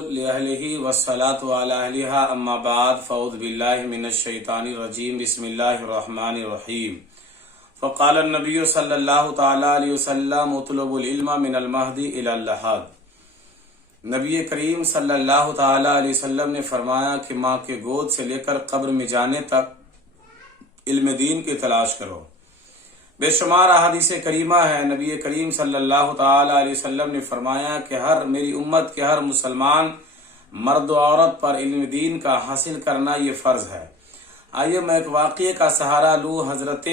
لأهله والصلاة على أهلها أما بعد فأعوذ بالله من الشيطان الرجيم بسم الله الرحمن الرحيم فقال النبي صلى الله تعالى عليه وسلم اطلب العلم من المهد إلى اللحد۔ نبی کریم صلی اللہ تعالی علیہ وسلم نے فرمایا کہ ماں کے گود سے لے کر قبر میں جانے تک علم دین کی تلاش کرو۔ بے شمار احادیث کریمہ ہے، نبی کریم صلی اللہ تعالی علیہ وسلم نے فرمایا کہ میری امت کے ہر مسلمان مرد و عورت پر علم دین کا حاصل کرنا یہ فرض ہے۔ آئیے میں ایک واقعے کا سہارا لوں۔ حضرت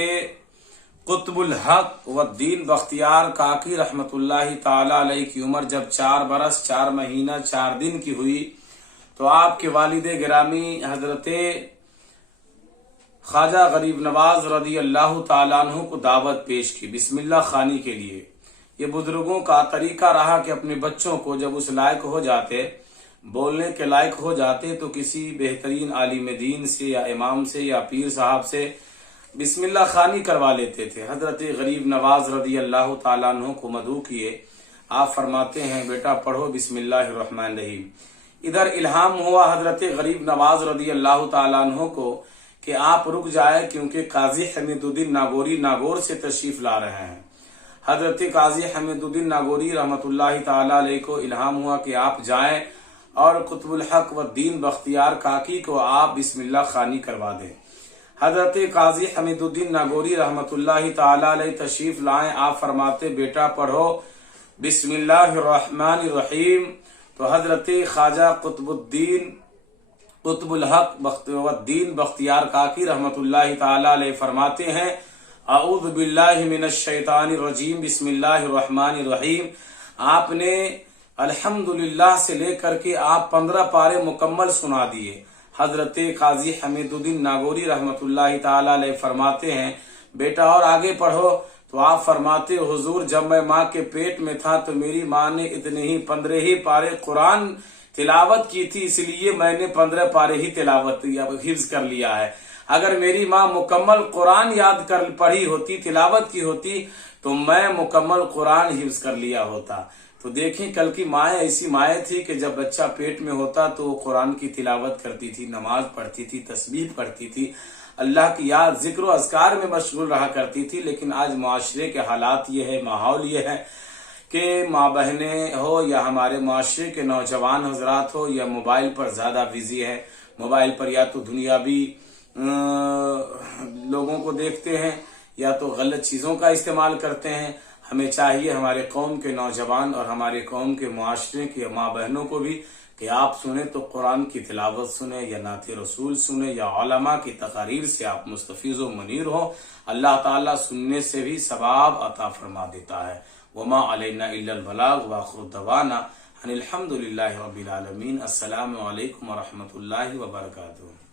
قطب الحق والدین بختیار کاکی رحمت اللہ تعالی علیہ کی عمر جب 4 برس 4 مہینہ 4 دن کی ہوئی تو آپ کے والد گرامی حضرت خواجہ غریب نواز رضی اللہ تعالیٰ عنہ کو دعوت پیش کی بسم اللہ خوانی کے لیے۔ یہ بزرگوں کا طریقہ رہا کہ اپنے بچوں کو جب اس لائق ہو جاتے، بولنے کے لائق ہو جاتے، تو کسی بہترین عالم دین سے یا امام سے یا پیر صاحب سے بسم اللہ خوانی کروا لیتے تھے۔ حضرت غریب نواز رضی اللہ تعالیٰ عنہ کو مدعو کیے، آپ فرماتے ہیں بیٹا پڑھو بسم اللہ الرحمن الرحیم۔ ادھر الہام ہوا حضرت غریب نواز رضی اللہ تعالیٰ عنہ کو کہ آپ رک جائے، کیونکہ قاضی حمید الدین ناگوری ناگور سے تشریف لا رہے ہیں۔ حضرت قاضی حمید الدین ناگوری رحمت اللہ تعالی علیہ کو الہام ہوا کہ آپ جائیں اور قطب الحق والدین بختیار کاکی کو آپ بسم اللہ خوانی کروا دیں۔ حضرت قاضی حمید الدین ناگوری رحمت اللہ تعالی علیہ تشریف لائیں، آپ فرماتے بیٹا پڑھو بسم اللہ الرحمن الرحیم۔ تو حضرت خواجہ قطب الحق والدین بختیار کاکی رحمت اللہ تعالی علیہ فرماتے ہیں اعوذ باللہ من الشیطان الرجیم بسم اللہ الرحمن الرحیم۔ آپ نے الحمدللہ سے لے کر کے آپ 15 پارے مکمل سنا دیے۔ حضرت قاضی حمید الدین ناگوری رحمت اللہ تعالی علیہ فرماتے ہیں بیٹا اور آگے پڑھو۔ تو آپ فرماتے حضور جب میں ماں کے پیٹ میں تھا تو میری ماں نے اتنے ہی 15 ہی پارے قرآن تلاوت کی تھی، اس لیے میں نے 15 پارے ہی تلاوت حفظ کر لیا ہے۔ اگر میری ماں مکمل قرآن یاد کر پڑھی ہوتی، تلاوت کی ہوتی، تو میں مکمل قرآن حفظ کر لیا ہوتا۔ تو دیکھیں کل کی مائیں ایسی مائیں تھی کہ جب بچہ پیٹ میں ہوتا تو وہ قرآن کی تلاوت کرتی تھی، نماز پڑھتی تھی، تسبیح پڑھتی تھی، اللہ کی یاد ذکر و اذکار میں مشغول رہا کرتی تھی۔ لیکن آج معاشرے کے حالات یہ ہے، ماحول یہ ہے کہ ماں بہنیں ہو یا ہمارے معاشرے کے نوجوان حضرات ہو یا موبائل پر زیادہ بزی ہے۔ موبائل پر یا تو دنیاوی لوگوں کو دیکھتے ہیں یا تو غلط چیزوں کا استعمال کرتے ہیں۔ ہمیں چاہیے ہمارے قوم کے نوجوان اور ہمارے قوم کے معاشرے کے ماں بہنوں کو بھی کہ آپ سنیں تو قرآن کی تلاوت سنیں یا نعت رسول سنیں یا علماء کی تقاریر سے آپ مستفیض و منیر ہو۔ اللہ تعالیٰ سننے سے بھی ثواب عطا فرما دیتا ہے۔ وما علینا الا البلاغ وآخر دعوانا ان الحمد للہ رب العالمین۔ السلام علیکم ورحمۃ اللہ وبرکاتہ۔